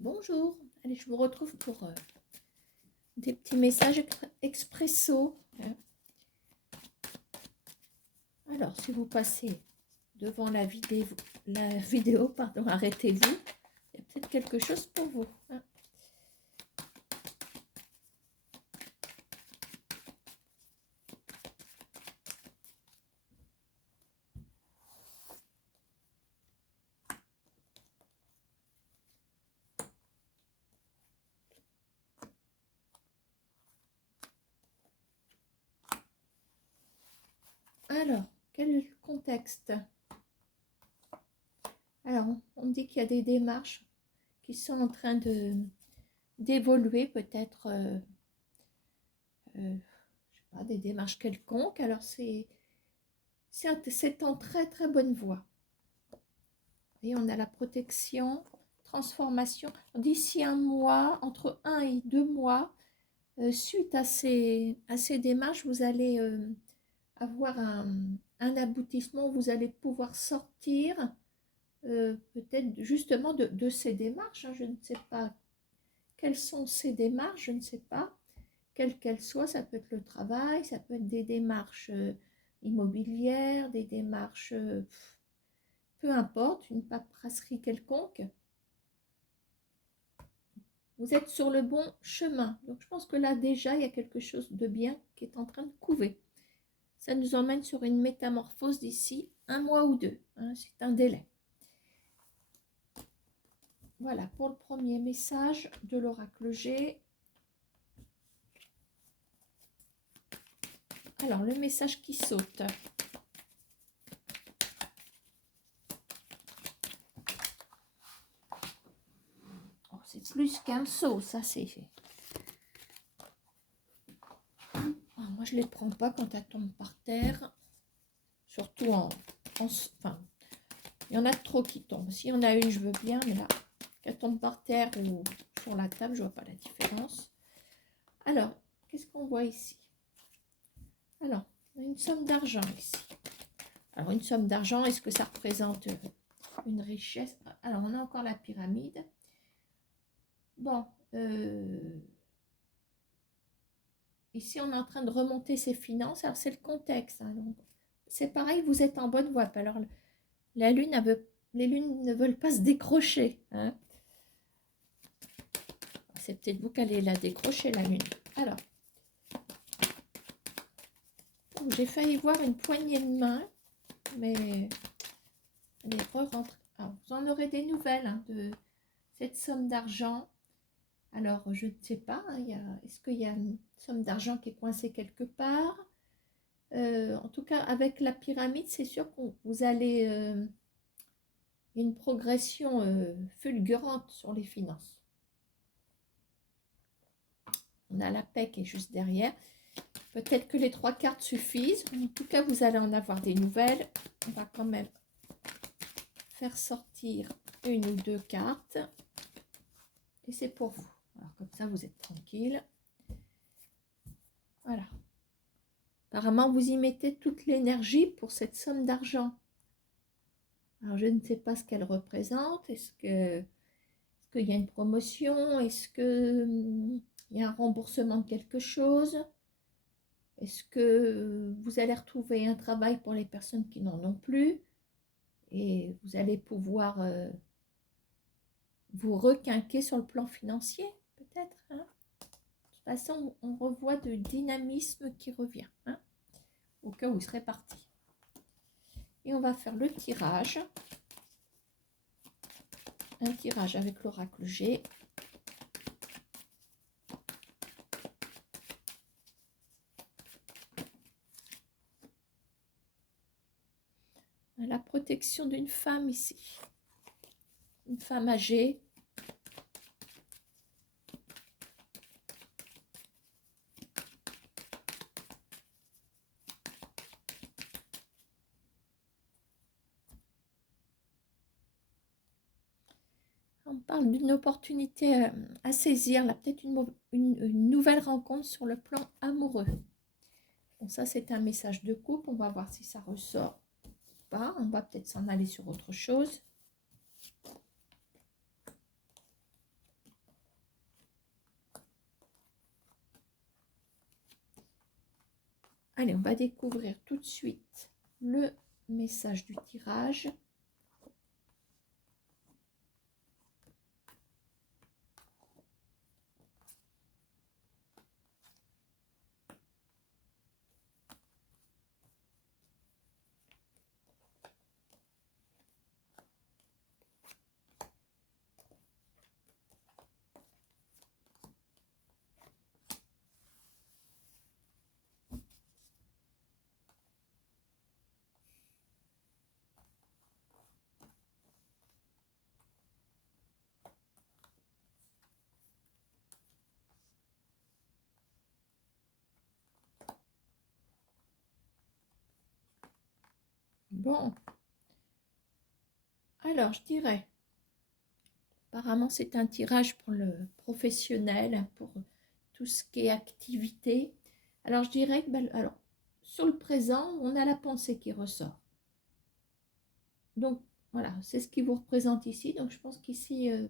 Bonjour, allez, je vous retrouve pour des petits messages expresso. Alors, si vous passez devant la vidéo, pardon, arrêtez-vous. Il y a peut-être quelque chose pour vous. Alors, quel est le contexte? Alors, on dit qu'il y a des démarches qui sont en train d'évoluer, peut-être, je sais pas, des démarches quelconques. Alors, c'est en très très bonne voie. Et on a la protection, transformation. D'ici un mois, entre 1 et 2 mois, suite à ces démarches, vous allez avoir un aboutissement. Vous allez pouvoir sortir peut-être justement de ces démarches. Je ne sais pas quelles sont ces démarches, je ne sais pas. Quelles qu'elles soient, ça peut être le travail, ça peut être des démarches immobilières, des démarches... peu importe, une paperasserie quelconque, vous êtes sur le bon chemin. Donc je pense que là déjà, il y a quelque chose de bien qui est en train de couver. Ça nous emmène sur une métamorphose d'ici 1 mois ou 2. C'est un délai. Voilà pour le premier message de l'oracle G. Alors, le message qui saute. C'est plus qu'un saut, ça c'est... Moi, je ne les prends pas quand elles tombent par terre. Surtout enfin, il y en a trop qui tombent. S'il y en a une, je veux bien, mais là, qu'elle tombe par terre ou sur la table, je ne vois pas la différence. Alors, qu'est-ce qu'on voit ici? Alors, on a une somme d'argent ici. Alors, une somme d'argent, est-ce que ça représente une richesse? Alors, on a encore la pyramide. Bon, ici, on est en train de remonter ses finances. Alors, c'est le contexte. C'est pareil, vous êtes en bonne voie. Alors, la lune, les lunes ne veulent pas se décrocher. C'est peut-être vous qui allez la décrocher, la lune. Alors, j'ai failli voir une poignée de main, mais elle est re-rentrée. Alors, vous en aurez des nouvelles de cette somme d'argent. Alors, je ne sais pas, est-ce qu'il y a une somme d'argent qui est coincée quelque part? En tout cas, avec la pyramide, c'est sûr que vous allez une progression fulgurante sur les finances. On a la paix qui est juste derrière. Peut-être que les 3 cartes suffisent. En tout cas, vous allez en avoir des nouvelles. On va quand même faire sortir 1 ou 2 cartes. Et c'est pour vous. Alors, comme ça, vous êtes tranquille. Voilà. Apparemment, vous y mettez toute l'énergie pour cette somme d'argent. Alors, je ne sais pas ce qu'elle représente. Est-ce qu'il y a une promotion? Est-ce qu'il y a un remboursement de quelque chose? Est-ce que vous allez retrouver un travail pour les personnes qui n'en ont plus? Et vous allez pouvoir vous requinquer sur le plan financier, peut-être. De toute façon, on revoit du dynamisme qui revient, au cas où il serait parti. Et on va faire le tirage. Un tirage avec l'oracle G. La protection d'une femme ici. Une femme âgée. On parle d'une opportunité à saisir, là peut-être une nouvelle rencontre sur le plan amoureux. Bon, ça c'est un message de couple, on va voir si ça ressort ou pas. On va peut-être s'en aller sur autre chose. Allez, on va découvrir tout de suite le message du tirage. Bon, alors je dirais, apparemment c'est un tirage pour le professionnel, pour tout ce qui est activité. Alors je dirais que alors, sur le présent, on a la pensée qui ressort. Donc voilà, c'est ce qui vous représente ici. Donc je pense qu'ici, il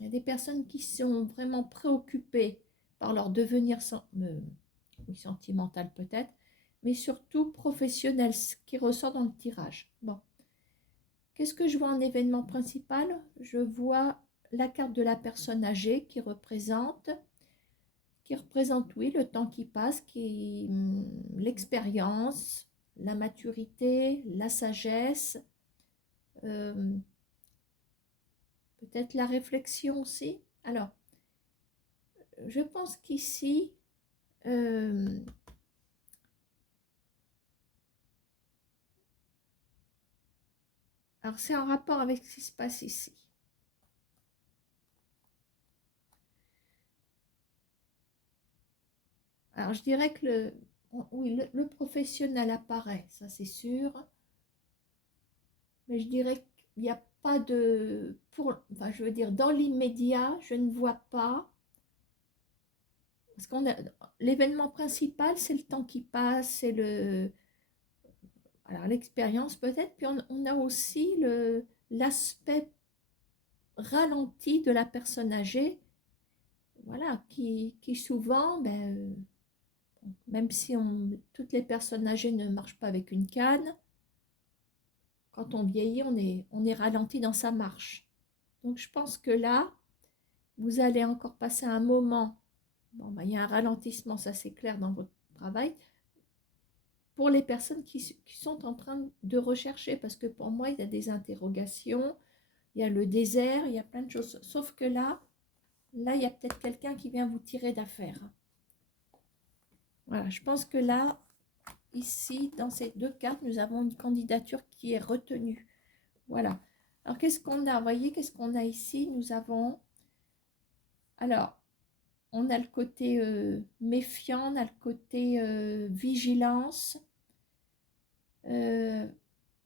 y a des personnes qui sont vraiment préoccupées par leur devenir sentimental peut-être, mais surtout professionnel, ce qui ressort dans le tirage. Bon, qu'est-ce que je vois en événement principal? Je vois la carte de la personne âgée qui représente, oui, le temps qui passe, l'expérience, la maturité, la sagesse, euh, peut-être la réflexion aussi. Alors, je pense qu'ici, alors c'est en rapport avec ce qui se passe ici. Alors, je dirais que oui, le professionnel apparaît, ça c'est sûr, mais je dirais qu'il n'y a pas de, enfin, je veux dire, dans l'immédiat, je ne vois pas, parce qu'on a, l'événement principal, c'est le temps qui passe, c'est alors l'expérience peut-être, puis on a aussi l'aspect ralenti de la personne âgée, voilà, qui souvent, même si toutes les personnes âgées ne marchent pas avec une canne, quand on vieillit, on est ralenti dans sa marche. Donc je pense que là, vous allez encore passer un moment, bon, il y a un ralentissement, ça c'est clair dans votre travail, pour les personnes qui sont en train de rechercher, parce que pour moi, il y a des interrogations, il y a le désert, il y a plein de choses, sauf que là, il y a peut-être quelqu'un qui vient vous tirer d'affaire. Voilà, je pense que là, ici, dans ces deux cartes, nous avons une candidature qui est retenue. Voilà. Alors, qu'est-ce qu'on a? Vous voyez, qu'est-ce qu'on a ici? Nous avons... Alors, on a le côté méfiant, on a le côté vigilance.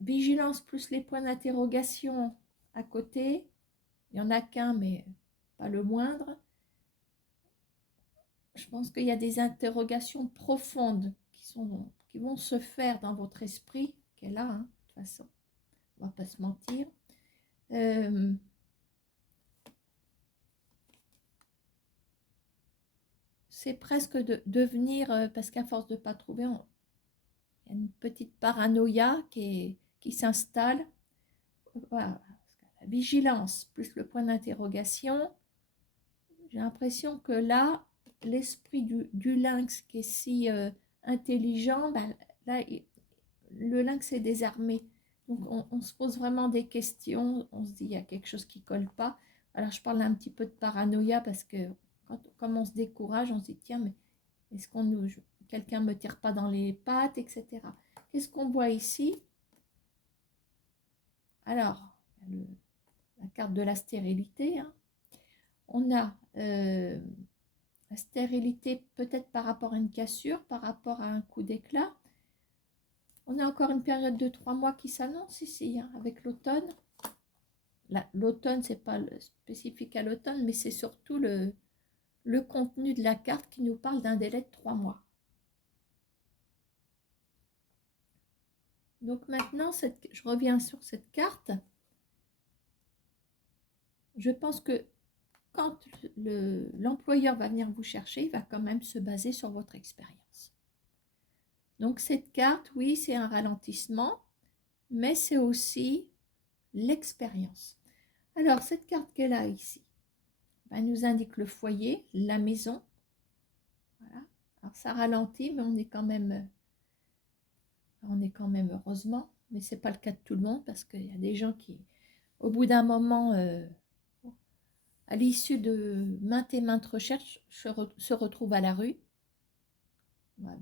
Vigilance plus les points d'interrogation à côté. Il n'y en a qu'un, mais pas le moindre. Je pense qu'il y a des interrogations profondes qui vont se faire dans votre esprit, qui est là, hein, de toute façon. On ne va pas se mentir. C'est presque de devenir, parce qu'à force de ne pas trouver, il y a une petite paranoïa qui s'installe. Voilà. La vigilance plus le point d'interrogation. J'ai l'impression que là, l'esprit du lynx qui est si intelligent, là, le lynx est désarmé. Donc, on se pose vraiment des questions. On se dit, il y a quelque chose qui ne colle pas. Alors, je parle un petit peu de paranoïa parce que comme on se décourage, on se dit, tiens, mais est-ce quelqu'un ne me tire pas dans les pattes, etc. Qu'est-ce qu'on voit ici? Alors, la carte de la stérilité. Hein. On a la stérilité peut-être par rapport à une cassure, par rapport à un coup d'éclat. On a encore une période de 3 mois qui s'annonce ici, hein, avec l'automne. L'automne, ce n'est pas spécifique à l'automne, mais c'est surtout le contenu de la carte qui nous parle d'un délai de 3 mois. Donc maintenant, je reviens sur cette carte. Je pense que quand l'employeur va venir vous chercher, il va quand même se baser sur votre expérience. Donc cette carte, oui, c'est un ralentissement, mais c'est aussi l'expérience. Alors cette carte qu'elle a ici, elle nous indique le foyer, la maison. Voilà. Alors ça ralentit, mais on est quand même heureusement, mais ce n'est pas le cas de tout le monde parce qu'il y a des gens qui, au bout d'un moment, à l'issue de maintes et maintes recherches, se retrouvent à la rue.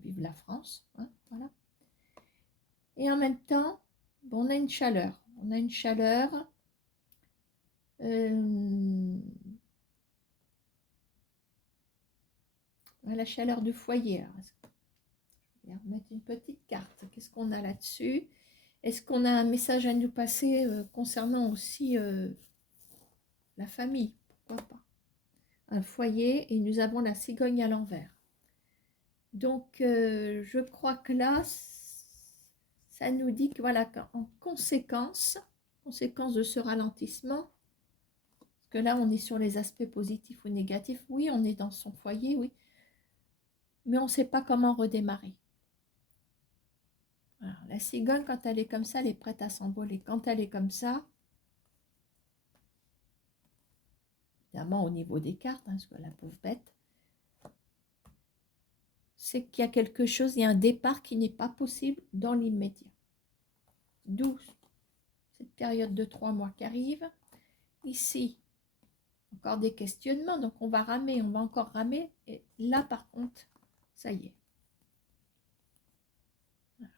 Vive la France, hein, voilà. Et en même temps, bon, on a une chaleur. On a une chaleur. La chaleur du foyer. Alors, je vais remettre une petite carte. Qu'est-ce qu'on a là-dessus? Est-ce qu'on a un message à nous passer concernant aussi la famille? Pourquoi pas? Un foyer et nous avons la cigogne à l'envers. Donc, je crois que là, ça nous dit que voilà, qu'en conséquence de ce ralentissement, parce que là, on est sur les aspects positifs ou négatifs. Oui, on est dans son foyer, oui, mais on ne sait pas comment redémarrer. Alors, la cigogne, quand elle est comme ça, elle est prête à s'envoler. Quand elle est comme ça, évidemment au niveau des cartes, hein, parce que la pauvre bête, c'est qu'il y a quelque chose, il y a un départ qui n'est pas possible dans l'immédiat. D'où cette période de 3 mois qui arrive. Ici, encore des questionnements, donc on va ramer, on va encore ramer, et là par contre, ça y est. Voilà.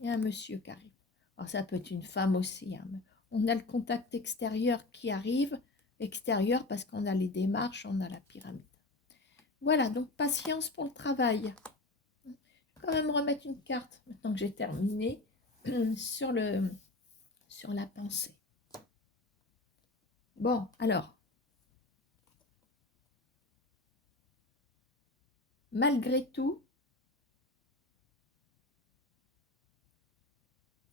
Il y a un monsieur qui arrive. Alors ça peut être une femme aussi, hein. On a le contact extérieur qui arrive, extérieur parce qu'on a les démarches, on a la pyramide. Voilà, donc patience pour le travail. Je vais quand même remettre une carte, maintenant que j'ai terminé, sur la pensée. Bon, alors, malgré tout,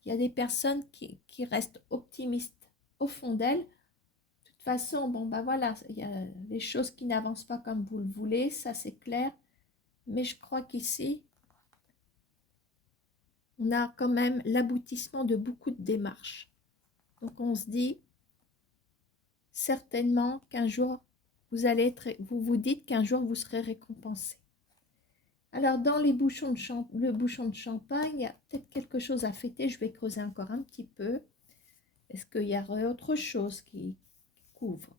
il y a des personnes qui restent optimistes au fond d'elles. De toute façon, bon, bah voilà, il y a des choses qui n'avancent pas comme vous le voulez, ça c'est clair. Mais je crois qu'ici, on a quand même l'aboutissement de beaucoup de démarches. Donc on se dit, certainement qu'un jour, vous vous dites qu'un jour vous serez récompensé. Alors dans le bouchon de champagne, il y a peut-être quelque chose à fêter, je vais creuser encore un petit peu. Est-ce qu'il y aurait autre chose qui couvre?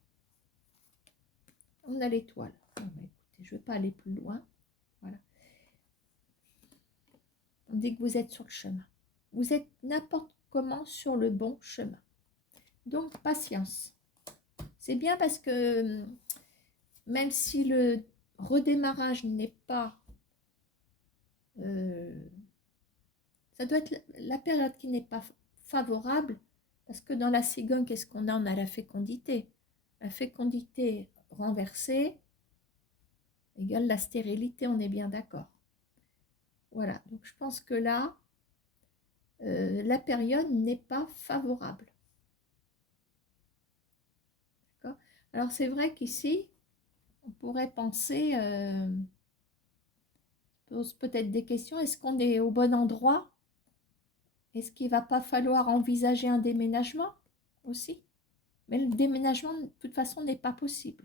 On a l'étoile. Bon, écoutez, je ne vais pas aller plus loin. Voilà. On dit que vous êtes sur le chemin. Vous êtes n'importe comment sur le bon chemin. Donc, patience. C'est bien parce que même si le redémarrage n'est pas... ça doit être la période qui n'est pas favorable, parce que dans la cigogne, qu'est-ce qu'on a? On a la fécondité. La fécondité renversée égale la stérilité, on est bien d'accord. Voilà, donc je pense que là, la période n'est pas favorable. D'accord? Alors c'est vrai qu'ici, on pourrait penser, pose peut-être des questions, est-ce qu'on est au bon endroit? Est-ce qu'il ne va pas falloir envisager un déménagement aussi? Mais le déménagement, de toute façon, n'est pas possible.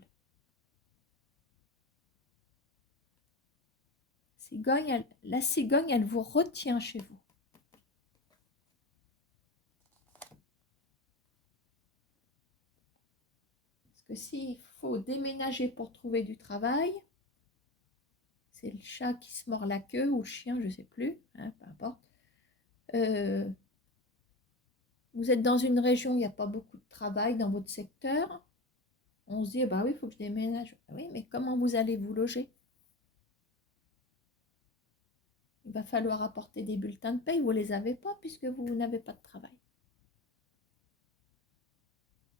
La cigogne, elle vous retient chez vous. Parce que s'il faut déménager pour trouver du travail, c'est le chat qui se mord la queue ou le chien, je ne sais plus, hein, peu importe. Vous êtes dans une région où il n'y a pas beaucoup de travail dans votre secteur. On se dit, bah oui, il faut que je déménage. Oui, mais comment vous allez vous loger? Il va falloir apporter des bulletins de paye. Vous ne les avez pas puisque vous n'avez pas de travail.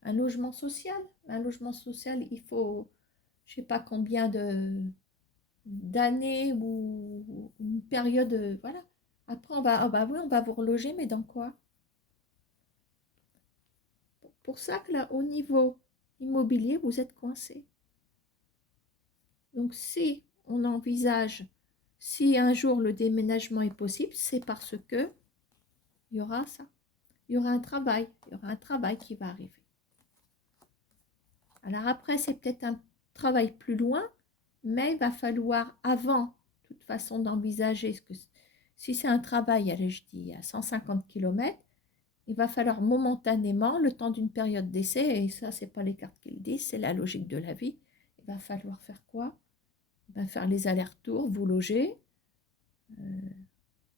Un logement social. Il faut, je ne sais pas combien d'années ou une période. Voilà. Après, on va vous reloger, mais dans quoi? Pour ça que là, au niveau immobilier, vous êtes coincé. Donc, si on envisage si un jour le déménagement est possible, c'est parce que il y aura ça. Il y aura un travail. Il y aura un travail qui va arriver. Alors après, c'est peut-être un travail plus loin, mais il va falloir, avant, de toute façon, d'envisager ce que si c'est un travail, allez, je dis, à 150 km, il va falloir momentanément, le temps d'une période d'essai, et ça, c'est pas les cartes qui le disent, c'est la logique de la vie, il va falloir faire quoi? Il va faire les allers-retours, vous loger,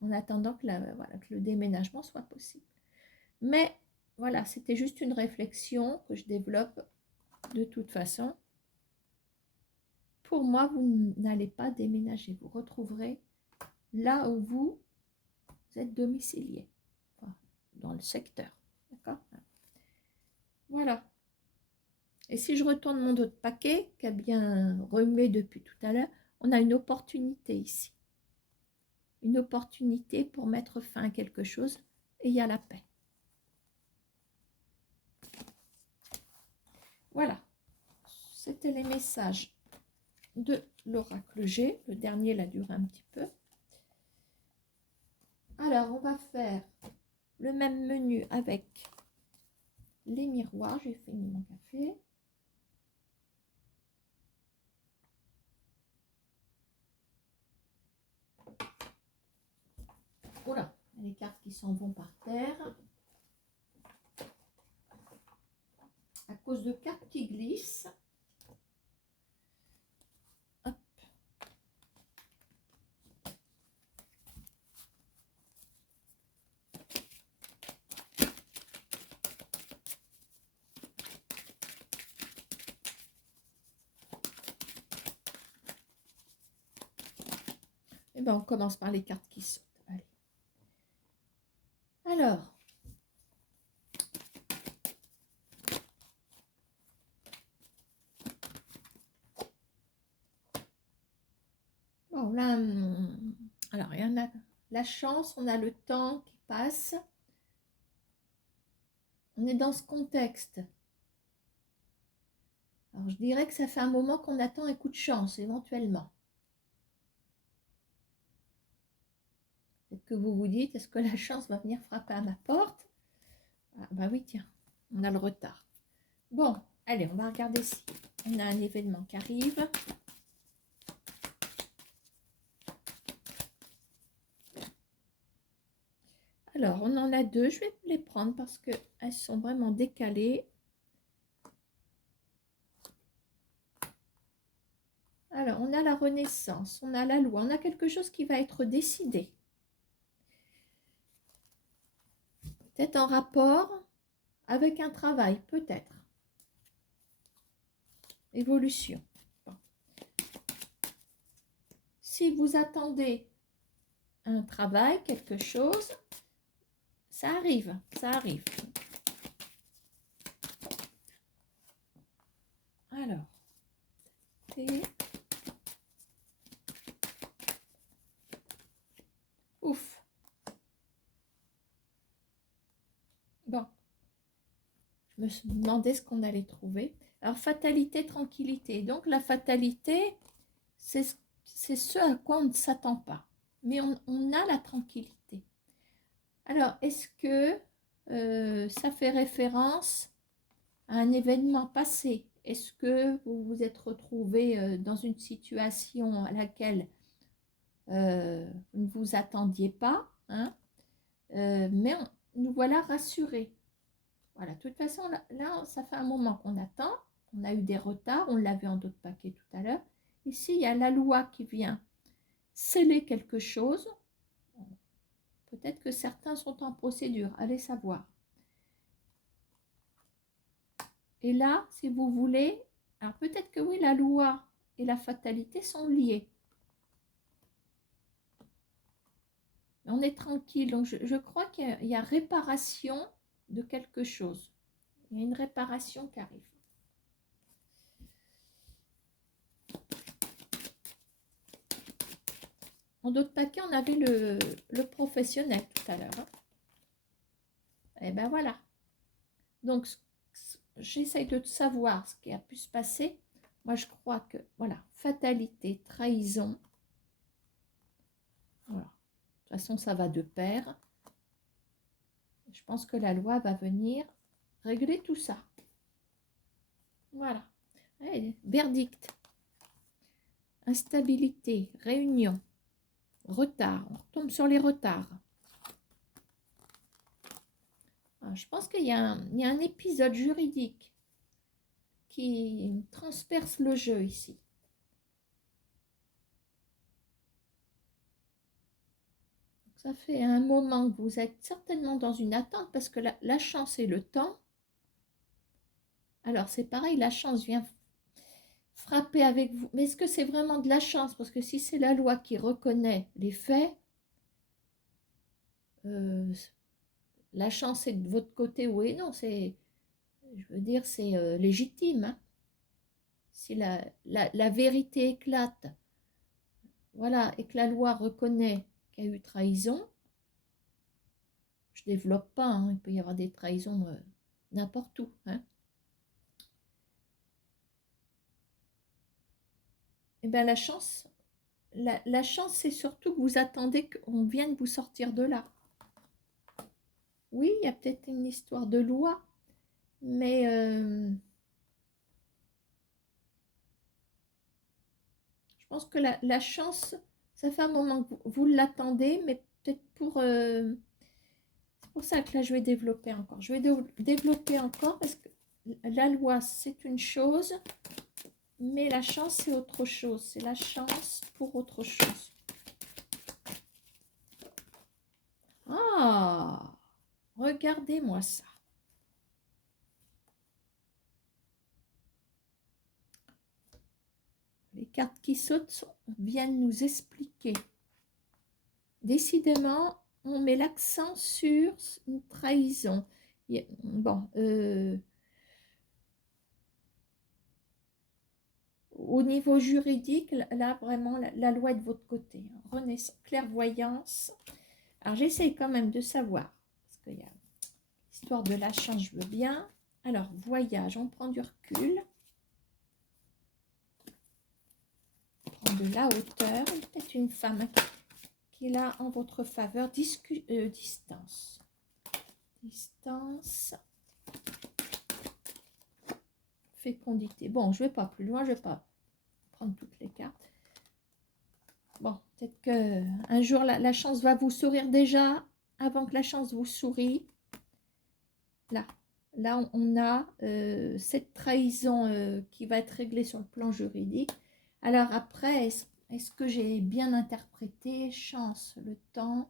en attendant que, voilà, que le déménagement soit possible. Mais voilà, c'était juste une réflexion que je développe de toute façon. Pour moi, vous n'allez pas déménager. Vous retrouverez là où vous êtes domicilié, enfin, dans le secteur. D'accord? Voilà. Et si je retourne mon autre paquet, qui a bien remué depuis tout à l'heure, on a une opportunité ici. Une opportunité pour mettre fin à quelque chose et il y a la paix. Voilà. C'était les messages de l'oracle G. Le dernier, il a duré un petit peu. Alors, on va faire le même menu avec les miroirs. J'ai fini mon café. Voilà, les cartes qui s'en vont par terre. À cause de cartes qui glissent. Hop. Et bien, on commence par les cartes qui sautent. Allez. Alors. Bon, là, alors, il y en a la chance, on a le temps qui passe. On est dans ce contexte. Alors, je dirais que ça fait un moment qu'on attend un coup de chance, éventuellement. Peut-être que vous vous dites, est-ce que la chance va venir frapper à ma porte? Ah, bah oui, tiens, on a le retard. Bon, allez, on va regarder si on a un événement qui arrive. Alors, on en a deux. Je vais les prendre parce qu'elles sont vraiment décalées. Alors, on a la Renaissance, on a la loi, on a quelque chose qui va être décidé. Peut-être en rapport avec un travail, peut-être. Évolution. Bon. Si vous attendez un travail, quelque chose, ça arrive, ça arrive. Alors, ouf. Bon, je me suis demandé ce qu'on allait trouver. Alors, fatalité, tranquillité. Donc, la fatalité, c'est ce à quoi on ne s'attend pas. Mais on a la tranquillité. Alors, est-ce que ça fait référence à un événement passé? Est-ce que vous vous êtes retrouvé dans une situation à laquelle vous ne vous attendiez pas, hein, mais nous voilà rassurés. Voilà, de toute façon, là, ça fait un moment qu'on attend, on a eu des retards, on l'a vu en d'autres paquets tout à l'heure. Ici, il y a la loi qui vient sceller quelque chose. Peut-être que certains sont en procédure, allez savoir. Et là, si vous voulez, alors peut-être que oui, la loi et la fatalité sont liées. On est tranquille, donc je crois qu'il y a réparation de quelque chose. Il y a une réparation qui arrive. En d'autres paquets, on avait le professionnel tout à l'heure. Hein. Et ben voilà. Donc, j'essaye de savoir ce qui a pu se passer. Moi, je crois que, voilà, fatalité, trahison. Voilà. De toute façon, ça va de pair. Je pense que la loi va venir régler tout ça. Voilà. Allez, verdict. Instabilité, réunion, retard. On retombe sur les retards. Alors, je pense qu'il y a un épisode juridique qui transperce le jeu ici. Ça fait un moment que vous êtes certainement dans une attente parce que la chance et le temps. Alors, c'est pareil, la chance vient frapper avec vous. Mais est-ce que c'est vraiment de la chance? Parce que si c'est la loi qui reconnaît les faits, la chance est de votre côté, oui et non. Je veux dire, c'est légitime. Hein. Si la vérité éclate, voilà, et que la loi reconnaît qu'il y a eu trahison, je ne développe pas, hein, il peut y avoir des trahisons n'importe où. Hein. Et bien la chance, la chance, c'est surtout que vous attendez qu'on vienne vous sortir de là. Oui, il y a peut-être une histoire de loi, mais je pense que la chance, ça fait un moment que vous l'attendez, mais peut-être c'est pour ça que là, je vais développer encore. Je vais développer encore parce que la loi, c'est une chose, mais la chance, c'est autre chose. C'est la chance pour autre chose. Ah, regardez-moi ça. Les cartes qui sautent viennent nous expliquer. Décidément, on met l'accent sur une trahison. Bon, au niveau juridique, là, vraiment, la loi est de votre côté. Renaissance, clairvoyance. Alors, j'essaye quand même de savoir, parce qu'il y a l'histoire de la chance, je veux bien. Alors, voyage, on prend du recul. On prend de la hauteur. Peut-être une femme qui est là en votre faveur. Distance. Distance. Fécondité. Bon, je ne vais pas plus loin, je ne vais pas prendre toutes les cartes. Bon, peut-être qu'un jour, la chance va vous sourire déjà, avant que la chance vous sourie. Là on a cette trahison qui va être réglée sur le plan juridique. Alors après, est-ce que j'ai bien interprété? Chance, le temps.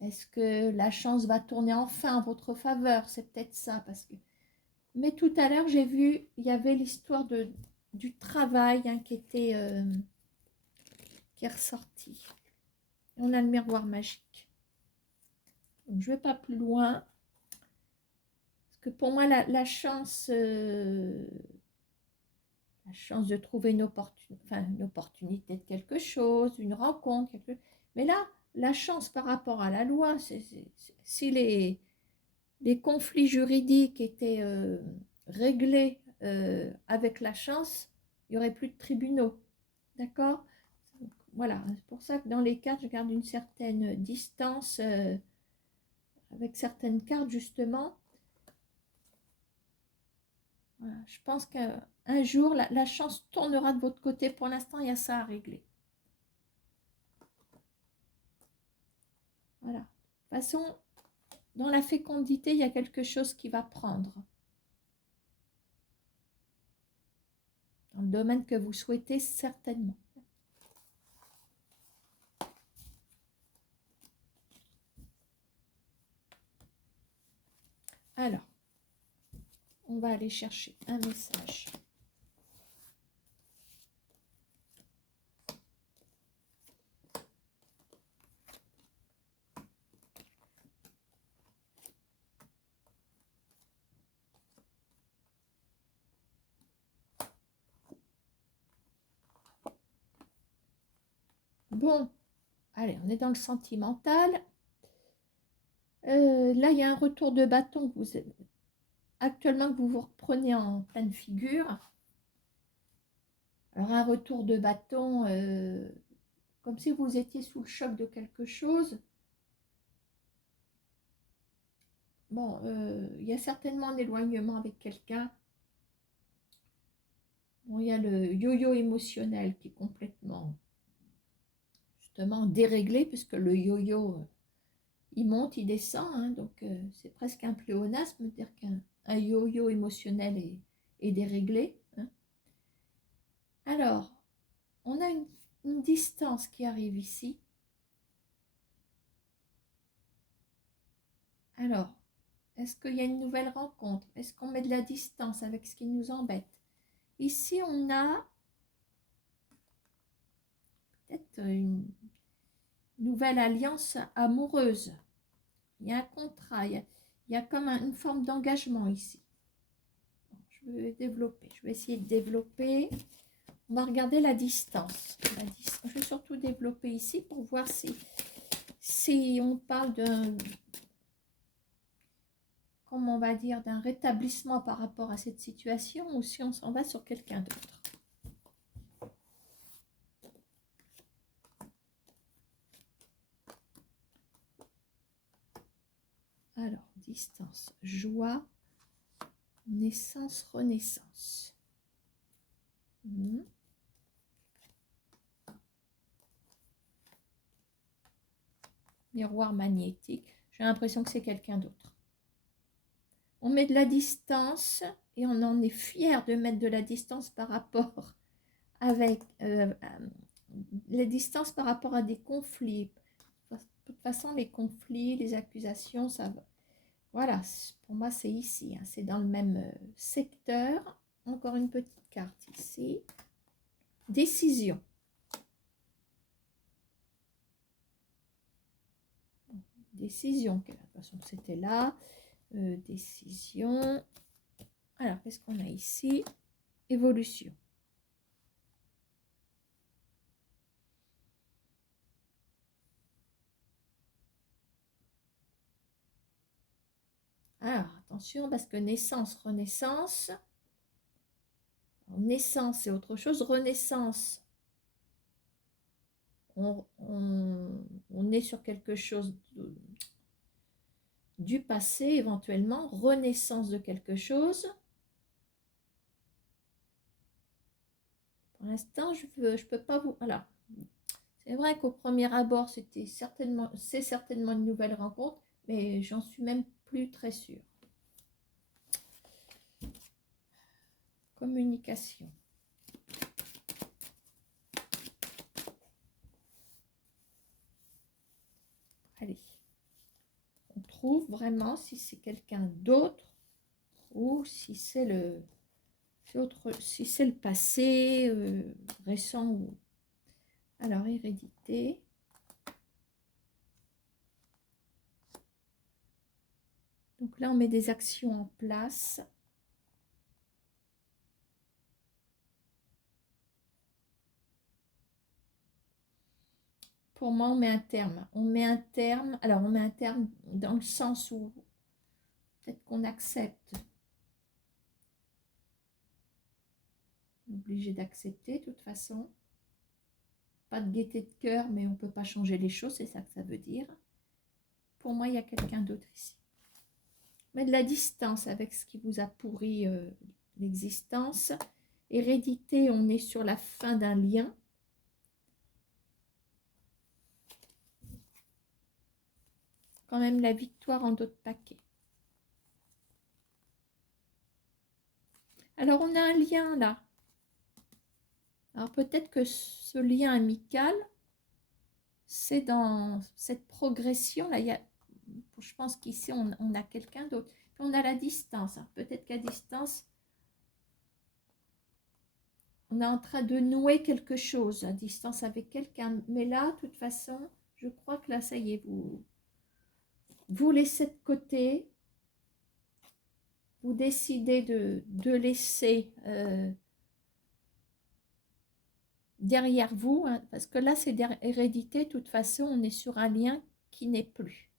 Est-ce que la chance va tourner enfin en votre faveur? C'est peut-être ça, parce que... Mais tout à l'heure, j'ai vu, il y avait l'histoire du travail hein, qui est ressorti. On a le miroir magique. Donc, je ne vais pas plus loin. Parce que pour moi, la chance de trouver une opportunité de quelque chose, une rencontre. Mais là, la chance par rapport à la loi, si les conflits juridiques étaient réglés avec la chance, il n'y aurait plus de tribunaux. D'accord? Voilà, c'est pour ça que dans les cartes, je garde une certaine distance avec certaines cartes, justement. Voilà, je pense qu'un jour, la chance tournera de votre côté. Pour l'instant, il y a ça à régler. Voilà. De toute façon, dans la fécondité, il y a quelque chose qui va prendre. Dans le domaine que vous souhaitez, certainement. Alors, on va aller chercher un message. Bon, allez, on est dans le sentimental. Là, il y a un retour de bâton actuellement que vous vous reprenez en pleine figure. Alors, un retour de bâton, comme si vous étiez sous le choc de quelque chose. Bon, il y a certainement un éloignement avec quelqu'un. Bon, il y a le yo-yo émotionnel qui est complètement, justement, déréglé, puisque le yo-yo, il monte, il descend, hein, donc c'est presque un pléonasme, dire qu'un yo-yo émotionnel est déréglé. Hein. Alors, on a une distance qui arrive ici. Alors, est-ce qu'il y a une nouvelle rencontre? Est-ce qu'on met de la distance avec ce qui nous embête? Ici, on a peut-être une nouvelle alliance amoureuse. Il y a un contrat, il y a comme une forme d'engagement ici. Je vais développer, je vais essayer de développer. On va regarder la distance. Je vais surtout développer ici pour voir si on parle d'un, comment on va dire, d'un rétablissement par rapport à cette situation ou si on s'en va sur quelqu'un d'autre. Alors, distance, joie, naissance, renaissance. Miroir magnétique. J'ai l'impression que c'est quelqu'un d'autre. On met de la distance et on en est fier de mettre de la distance par rapport avec la distance par rapport à des conflits. De toute façon, les conflits, les accusations, ça va. Voilà, pour moi, c'est ici. Hein, c'est dans le même secteur. Encore une petite carte ici. Décision. Décision. De toute façon, c'était là. Décision. Alors, qu'est-ce qu'on a ici? Évolution. Alors, attention, parce que naissance, renaissance. Alors, naissance, c'est autre chose. Renaissance, on est sur quelque chose du passé, éventuellement. Renaissance de quelque chose. Pour l'instant, je peux pas vous... Alors, c'est vrai qu'au premier abord, c'est certainement une nouvelle rencontre, mais j'en suis même plus très sûre. Communication. Allez. On trouve vraiment si c'est quelqu'un d'autre ou si c'est si c'est le passé récent. Ou... Alors, hérédité. Donc là, on met des actions en place. Pour moi, on met un terme. On met un terme. Alors, on met un terme dans le sens où peut-être qu'on accepte. Obligé d'accepter, de toute façon. Pas de gaieté de cœur, mais on ne peut pas changer les choses, c'est ça que ça veut dire. Pour moi, il y a quelqu'un d'autre ici. Mais de la distance avec ce qui vous a pourri l'existence. Hérédité, on est sur la fin d'un lien. Quand même la victoire en d'autres paquets. Alors, on a un lien là. Alors, peut-être que ce lien amical, c'est dans cette progression-là. Je pense qu'ici, on a quelqu'un d'autre. On a la distance. Hein. Peut-être qu'à distance, on est en train de nouer quelque chose à distance avec quelqu'un. Mais là, de toute façon, je crois que là, ça y est, vous laissez de côté. Vous décidez de laisser derrière vous, hein, parce que là, c'est hérédité. De toute façon, on est sur un lien qui n'est plus.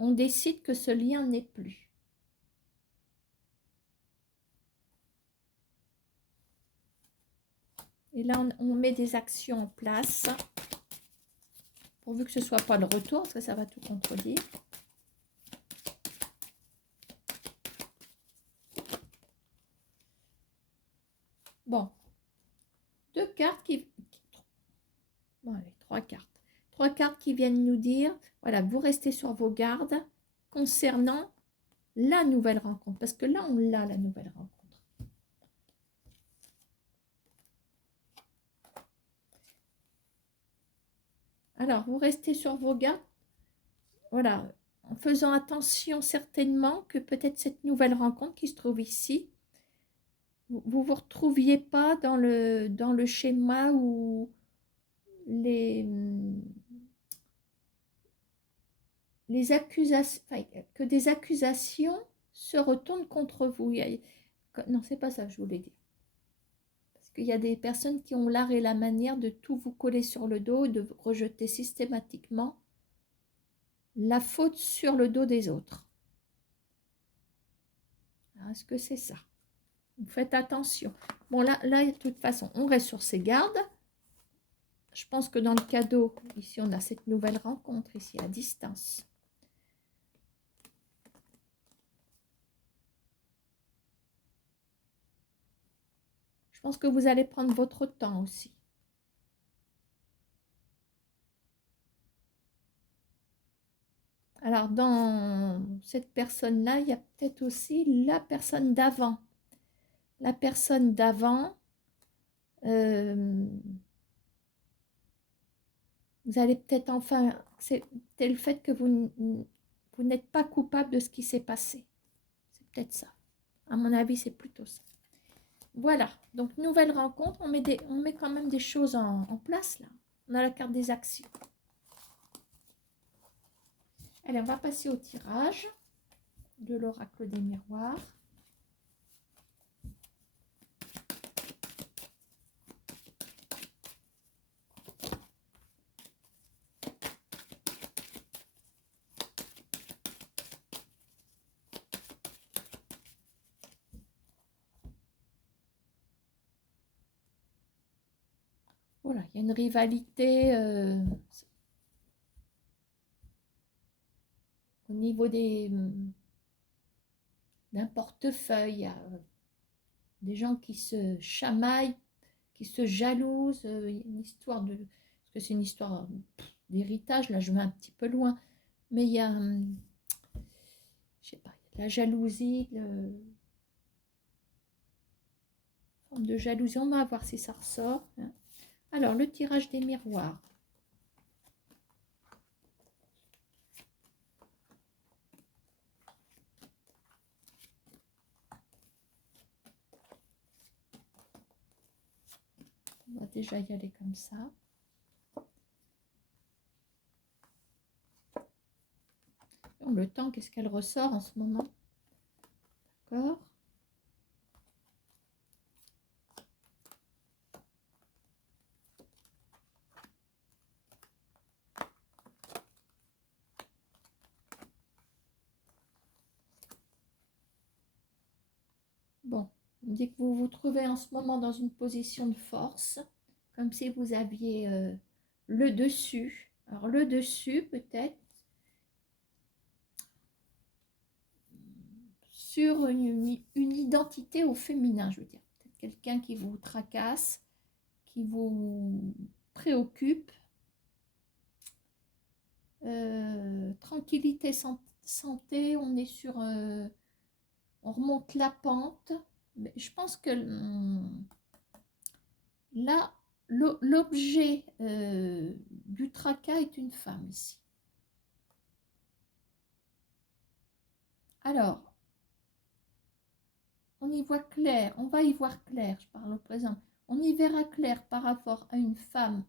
On décide que ce lien n'est plus. Et là, on met des actions en place, pourvu que ce ne soit pas le retour, parce que ça va tout contredire. Bon, deux cartes bon, allez, trois cartes. Trois cartes qui viennent nous dire, voilà, vous restez sur vos gardes concernant la nouvelle rencontre. Parce que là, on l'a, la nouvelle rencontre. Alors, vous restez sur vos gardes, voilà, en faisant attention certainement que peut-être cette nouvelle rencontre qui se trouve ici, vous vous retrouviez pas dans le schéma où les accusations, enfin, que des accusations se retournent contre vous. Non, c'est pas ça que je voulais dire. Parce qu'il y a des personnes qui ont l'art et la manière de tout vous coller sur le dos, de rejeter systématiquement la faute sur le dos des autres. Est-ce que c'est ça? Faites attention. Bon, là, de toute façon, on reste sur ses gardes. Je pense que dans le cadeau, ici, on a cette nouvelle rencontre, ici, à distance. Je pense que vous allez prendre votre temps aussi. Alors, dans cette personne-là, il y a peut-être aussi la personne d'avant. La personne d'avant, vous allez peut-être enfin... C'est le fait que vous n'êtes pas coupable de ce qui s'est passé. C'est peut-être ça. À mon avis, c'est plutôt ça. Voilà. Donc, nouvelle rencontre. On met quand même des choses en place, là. On a la carte des actions. Allez, on va passer au tirage de l'oracle des miroirs. Voilà, il y a une rivalité au niveau d'un portefeuille. Il y a des gens qui se chamaillent, qui se jalousent. Il y a une histoire de... Parce que c'est une histoire d'héritage, là je vais un petit peu loin. Mais il y a, je sais pas, il y a de la jalousie, forme de jalousie. On va voir si ça ressort. Alors, le tirage des miroirs. On va déjà y aller comme ça. Le temps, qu'est-ce qu'elle ressort en ce moment? D'accord. Bon, on dit que vous vous trouvez en ce moment dans une position de force, comme si vous aviez le dessus. Alors le dessus, peut-être, sur une identité au féminin, je veux dire. Peut-être quelqu'un qui vous tracasse, qui vous préoccupe. Tranquillité, santé, on est sur... on remonte la pente. Mais je pense que là, l'objet du tracas est une femme ici. Alors, on y voit clair, on va y voir clair, je parle au présent. On y verra clair par rapport à une femme.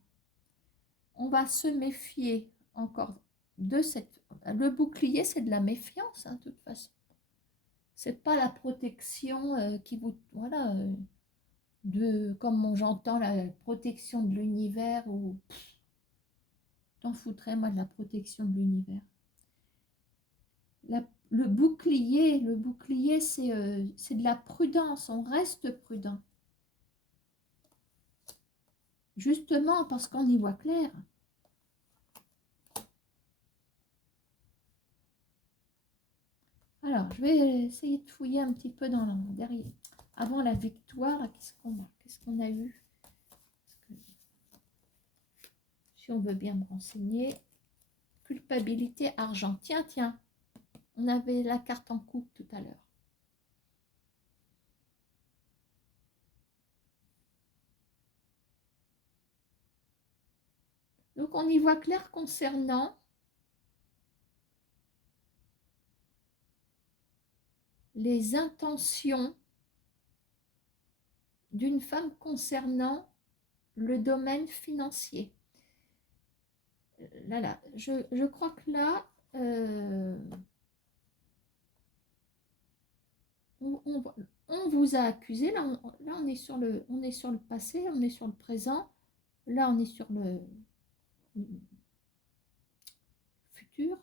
On va se méfier encore de cette... Le bouclier, c'est de la méfiance, hein, de toute façon. C'est pas la protection qui vous... Voilà, comme j'entends la protection de l'univers, ou... T'en foutrais, moi, de la protection de l'univers. Le bouclier, c'est de la prudence, on reste prudent. Justement, parce qu'on y voit clair. Alors, je vais essayer de fouiller un petit peu derrière. Avant la victoire, qu'est-ce qu'on a? Qu'est-ce qu'on a eu? Si on veut bien me renseigner. Culpabilité, argent. Tiens, tiens. On avait la carte en coupe tout à l'heure. Donc, on y voit clair concernant les intentions d'une femme concernant le domaine financier. Là, je crois que là, on vous a accusé. Là, on est sur le passé, on est sur le présent. Là, on est sur le futur.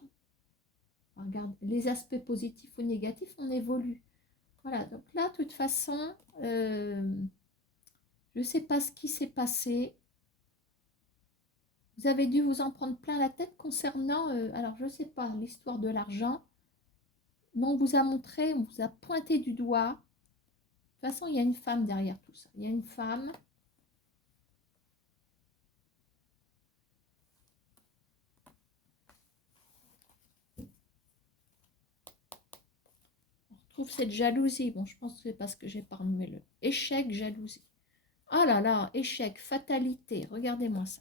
Regarde, les aspects positifs ou négatifs, on évolue. Voilà, donc là, de toute façon, je ne sais pas ce qui s'est passé. Vous avez dû vous en prendre plein la tête concernant, alors je ne sais pas, l'histoire de l'argent. Mais on vous a montré, on vous a pointé du doigt. De toute façon, il y a une femme derrière tout ça. Il y a une femme. On retrouve cette jalousie. Bon, je pense que c'est parce que j'ai pas remué le échec, jalousie. Oh là là, échec, fatalité. Regardez-moi ça.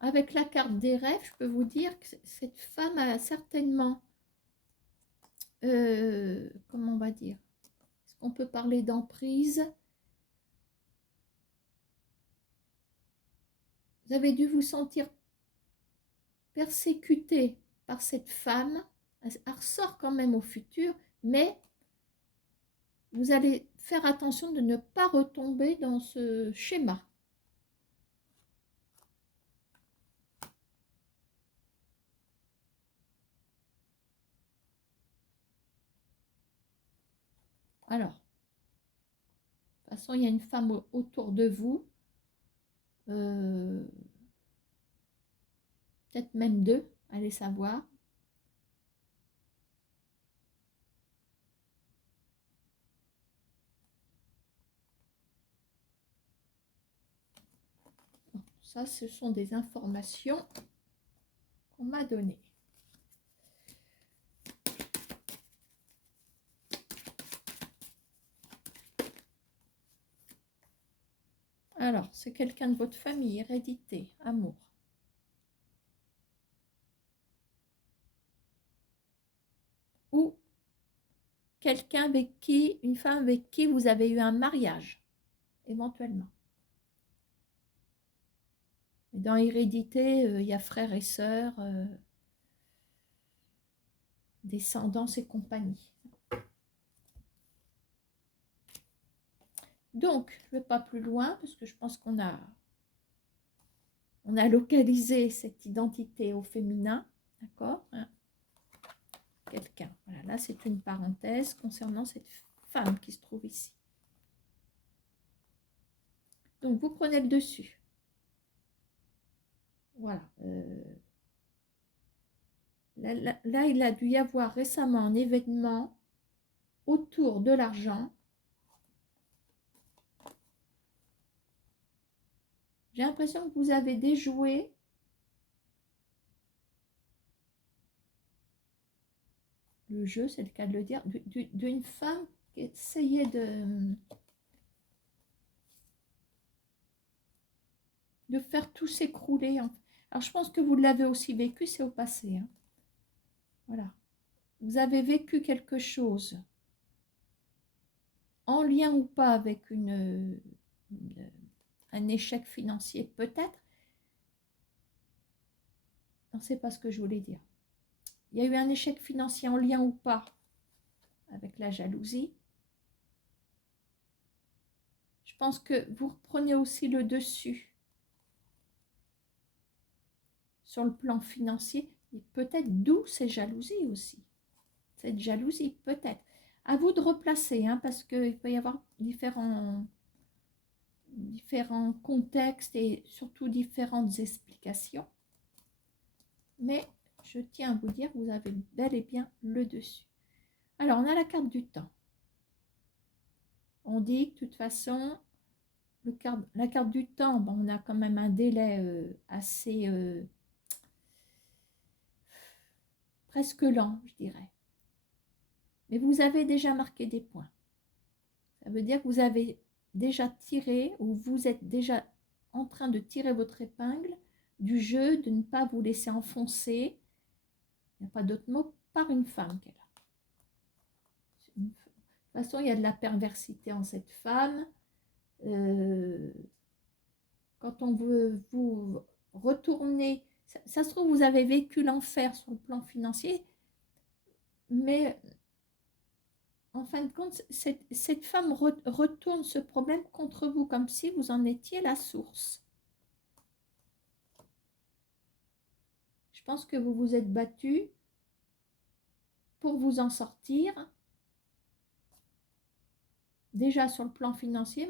Avec la carte des rêves, je peux vous dire que cette femme a certainement, comment on va dire, est-ce qu'on peut parler d'emprise? Vous avez dû vous sentir persécuté par cette femme. Elle ressort quand même au futur, mais vous allez faire attention de ne pas retomber dans ce schéma. Alors, de toute façon, il y a une femme autour de vous, peut-être même deux, allez savoir. Ça, ce sont des informations qu'on m'a données. Alors, c'est quelqu'un de votre famille, hérédité, amour. Ou quelqu'un avec qui, une femme avec qui vous avez eu un mariage, éventuellement. Dans hérédité, il y a frères et sœurs, descendants et compagnie. Donc, je ne vais pas plus loin parce que je pense qu'on a localisé cette identité au féminin, d'accord, hein. Quelqu'un, voilà, là c'est une parenthèse concernant cette femme qui se trouve ici. Donc, vous prenez le dessus. Voilà. Là, il a dû y avoir récemment un événement autour de l'argent. J'ai l'impression que vous avez déjoué le jeu, c'est le cas de le dire, d'une femme qui essayait de faire tout s'écrouler. Alors, je pense que vous l'avez aussi vécu, c'est au passé, hein. Voilà. Vous avez vécu quelque chose en lien ou pas avec un échec financier, peut-être. Non, c'est pas ce que je voulais dire. Il y a eu un échec financier en lien ou pas avec la jalousie. Je pense que vous reprenez aussi le dessus sur le plan financier, et peut-être d'où ces jalousies aussi. Cette jalousie, peut-être. À vous de replacer, hein, parce qu'il peut y avoir différents contextes et surtout différentes explications. Mais je tiens à vous dire que vous avez bel et bien le dessus. Alors, on a la carte du temps. On dit que de toute façon, la carte du temps, bon, on a quand même un délai assez presque lent, je dirais. Mais vous avez déjà marqué des points. Ça veut dire que vous avez déjà tiré ou vous êtes déjà en train de tirer votre épingle du jeu, de ne pas vous laisser enfoncer. Il n'y a pas d'autre mot, par une femme qu'elle a. De toute façon, il y a de la perversité en cette femme. Quand on veut vous retourner, ça se trouve, vous avez vécu l'enfer sur le plan financier, mais en fin de compte, cette femme retourne ce problème contre vous, comme si vous en étiez la source. Je pense que vous vous êtes battu pour vous en sortir, déjà sur le plan financier,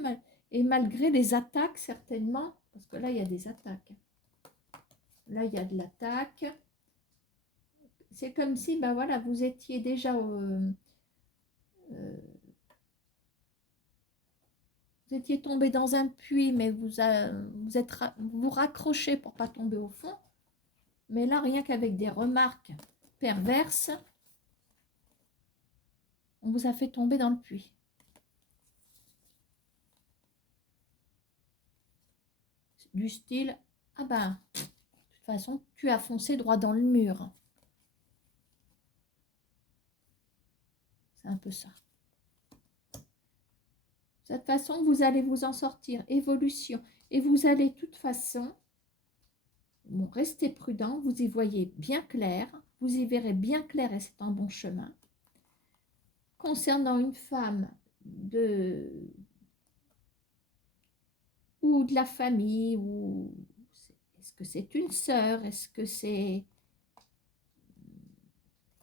et malgré les attaques, certainement, parce que là, il y a des attaques. Là, il y a de l'attaque. C'est comme si, ben voilà, vous étiez déjà vous étiez tombé dans un puits, mais vous raccrochez pour pas tomber au fond. Mais là, rien qu'avec des remarques perverses, on vous a fait tomber dans le puits. Du style, ah ben, de toute façon, tu as foncé droit dans le mur. C'est un peu ça. De cette façon, vous allez vous en sortir. Évolution. Et vous allez de toute façon, bon, restez prudent, vous y voyez bien clair, vous y verrez bien clair et c'est un bon chemin. Concernant une femme ou de la famille, ou est-ce que c'est une sœur, est-ce que c'est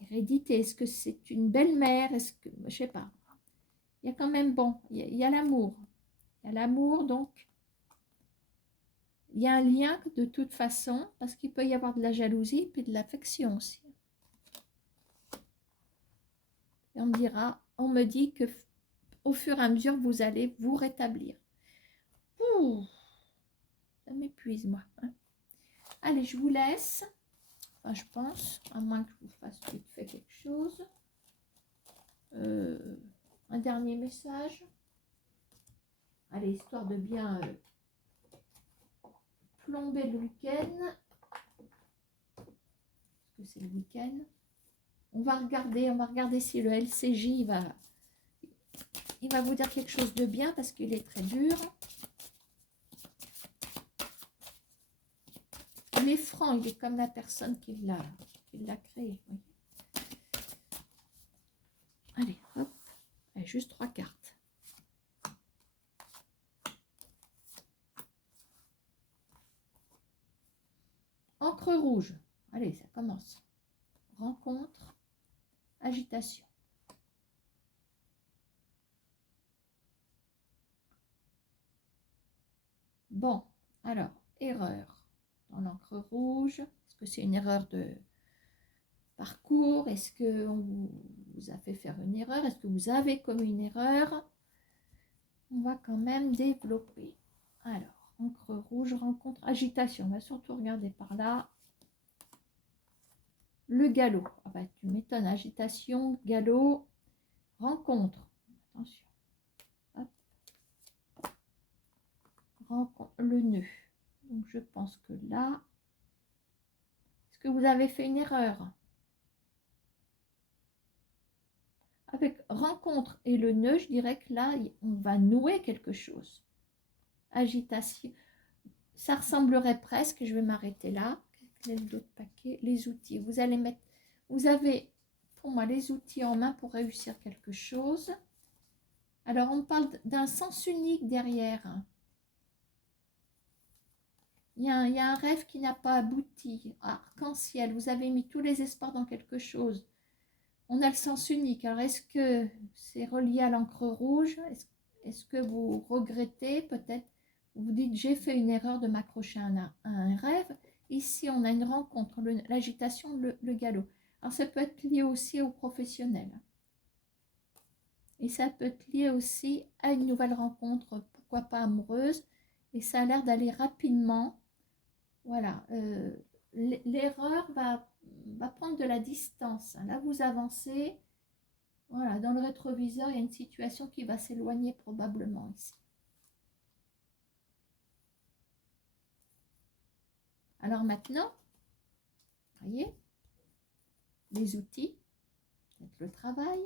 hérédité, est-ce que c'est une belle-mère, est-ce que, je sais pas. Il y a quand même, bon, il y a l'amour. Il y a l'amour, donc il y a un lien de toute façon, parce qu'il peut y avoir de la jalousie puis de l'affection aussi. Et on me dit que au fur et à mesure, vous allez vous rétablir. Ouh, ça m'épuise, moi. Hein. Allez, je vous laisse. Enfin, je pense, à moins que je vous fasse vite fait quelque chose. Un dernier message. Allez, histoire de bien plomber le week-end. Parce que c'est le week-end. On va regarder si le LCJ il va vous dire quelque chose de bien parce qu'il est très dur. Il est franc, il est comme la personne qui l'a créé. Oui. Allez, hop, allez, juste 3 cartes. Encre rouge. Allez, ça commence. Rencontre, agitation. Bon, alors, erreur dans l'encre rouge. Est-ce que c'est une erreur de parcours? Est-ce qu'on vous a fait faire une erreur? Est-ce que vous avez commis une erreur? On va quand même développer. Alors, encre rouge, rencontre, agitation. On va surtout regarder par là. Le galop. Ah bah, tu m'étonnes. Agitation, galop, rencontre. Attention. Hop. Rencontre, le nœud. Donc, je pense que là, est-ce que vous avez fait une erreur? Avec rencontre et le nœud, je dirais que là, on va nouer quelque chose. Agitation. Ça ressemblerait presque, je vais m'arrêter là. D'autres paquets, les outils. Vous avez pour moi les outils en main pour réussir quelque chose. Alors on parle d'un sens unique derrière. Il y a un rêve qui n'a pas abouti. Arc-en-ciel, vous avez mis tous les espoirs dans quelque chose. On a le sens unique. Alors, est-ce que c'est relié à l'encre rouge? Est-ce que vous regrettez peut-être? Vous dites, j'ai fait une erreur de m'accrocher à un rêve. Ici, on a une rencontre, l'agitation, le galop. Alors, ça peut être lié aussi au professionnel. Et ça peut être lié aussi à une nouvelle rencontre, pourquoi pas amoureuse. Et ça a l'air d'aller rapidement. Voilà. L'erreur va prendre de la distance. Là, vous avancez. Voilà, dans le rétroviseur, il y a une situation qui va s'éloigner probablement ici. Alors maintenant, voyez, les outils, peut-être le travail.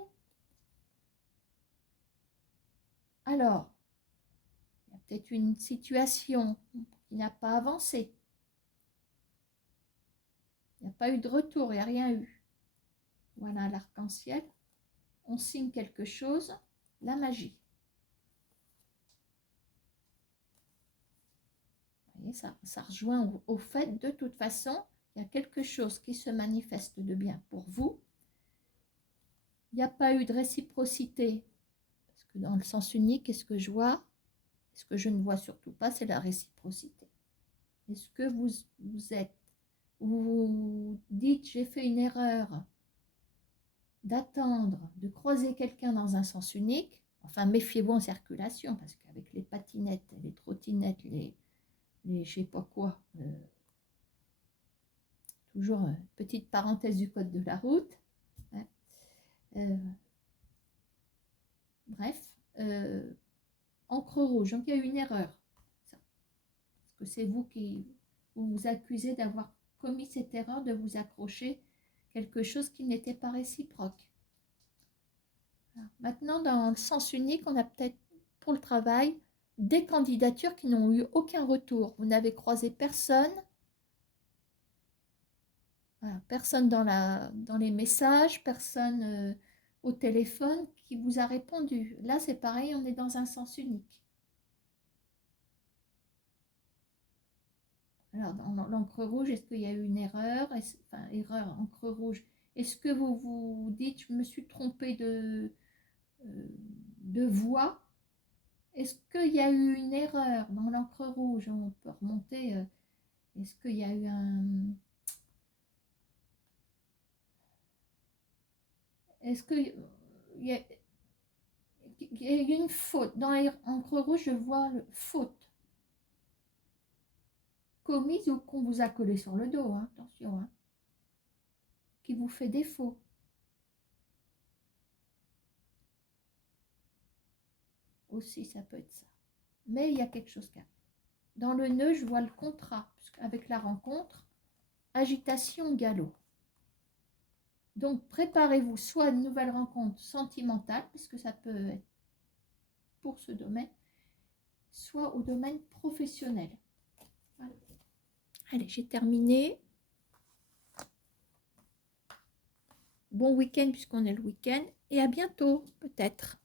Alors, il y a peut-être une situation qui n'a pas avancé. Il n'y a pas eu de retour, il n'y a rien eu. Voilà l'arc-en-ciel. On signe quelque chose, la magie. Vous voyez, ça rejoint au fait, de toute façon, il y a quelque chose qui se manifeste de bien pour vous. Il n'y a pas eu de réciprocité, parce que dans le sens unique, qu'est-ce que je vois? Ce que je ne vois surtout pas, c'est la réciprocité. Est-ce que vous dites, j'ai fait une erreur d'attendre, de croiser quelqu'un dans un sens unique? Enfin, méfiez-vous en circulation, parce qu'avec les patinettes, les trottinettes, les je sais pas quoi, toujours petite parenthèse du code de la route, hein. Bref, encre rouge, donc il y a eu une erreur. Parce que c'est vous qui vous accusez d'avoir commis cette erreur, de vous accrocher quelque chose qui n'était pas réciproque. Voilà. Maintenant, dans le sens unique, on a peut-être pour le travail des candidatures qui n'ont eu aucun retour. Vous n'avez croisé personne. Voilà, personne dans les messages, personne au téléphone qui vous a répondu. Là, c'est pareil, on est dans un sens unique. Alors, dans l'encre rouge, est-ce qu'il y a eu une erreur? Enfin, erreur, encre rouge. Est-ce que vous vous dites, je me suis trompée de voix? Est-ce qu'il y a eu une erreur dans l'encre rouge? On peut remonter. Est-ce qu'il y a eu un... Est-ce qu'il y a... Il y a eu une faute? Dans l'encre rouge, je vois faute commise ou qu'on vous a collé sur le dos, hein, attention, hein, qui vous fait défaut. Aussi, ça peut être ça. Mais il y a quelque chose qui arrive. Dans le nœud, je vois le contrat, avec la rencontre, agitation, galop. Donc, préparez-vous soit à une nouvelle rencontre sentimentale, puisque ça peut être pour ce domaine, soit au domaine professionnel. Voilà. Allez, j'ai terminé. Bon week-end, puisqu'on est le week-end, et à bientôt, peut-être.